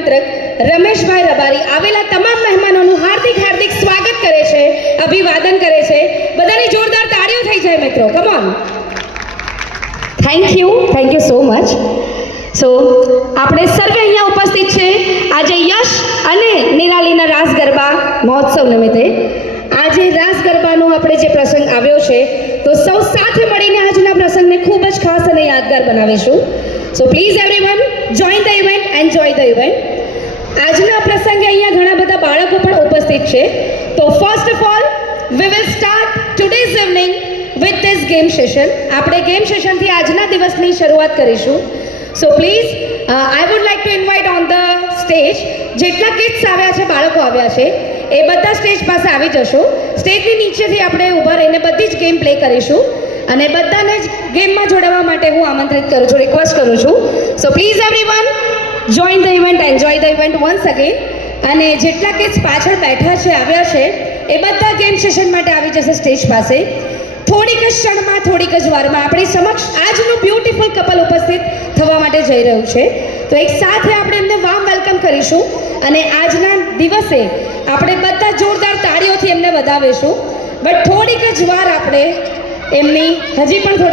નિમંત્રક રમેશભાઈ રબારી આવેલા તમામ મહેમાનોનું હાર્દિક હાર્દિક સ્વાગત કરે છે, અભિવાદન કરે છે. બધાની જોરદાર તાળીઓ થઈ જાય મિત્રો. Come on. Thank you so much. So આપણે સર્વે અહીંયા ઉપસ્થિત છે આજે યશ અને નિરાલીના રાસ ગરબા મહોત્સવ નિમિત્તે. આજે રાસ ગરબાનો આપણે જે પ્રસંગ આવ્યો છે તો સૌ સાથે મળીને આજના પ્રસંગને ખૂબ જ ખાસ અને યાદગાર બનાવીશું. So please everyone join the event, enjoy the event. આજના પ્રસંગે અહીંયા ઘણા બધા બાળકો પણ ઉપસ્થિત છે. તો first of all we will start today's evening with this game session. આપણે ગેમ સેશનથી આજના દિવસની શરૂઆત કરીશું. So please I would like to invite on the stage જેટલા કિડ્સ આવ્યા છે, બાળકો આવ્યા છે, એ બધા સ્ટેજ પાસે આવી જશો. સ્ટેજની નીચેથી આપણે ઊભા રહીને બધી જ ગેમ પ્લે કરીશું અને બધાને જ ગેમમાં જોડાવા માટે હું આમંત્રિત કરું છું, રિક્વેસ્ટ કરું છું. So please everyone join the event, enjoy the event once again. અને જેટલા કિડ્સ પાછળ બેઠા છે, આવ્યા છે, એ બધા ગેમ સેશન માટે આવી જશે સ્ટેજ પાસે. થોડીક જ ક્ષણમાં, થોડીક જ વારમાં આપણી સમક્ષ આજનું બ્યુટીફુલ કપલ ઉપસ્થિત થવા માટે જઈ રહ્યું છે. તો એક સાથે આપણે એમને વાર્મ વેલકમ કરીશું અને આજના દિવસે આપણે બધા જોરદાર તાળીઓથી એમને વધાવીશું. બટ થોડીક જ વાર આપણે એમની હજી પણ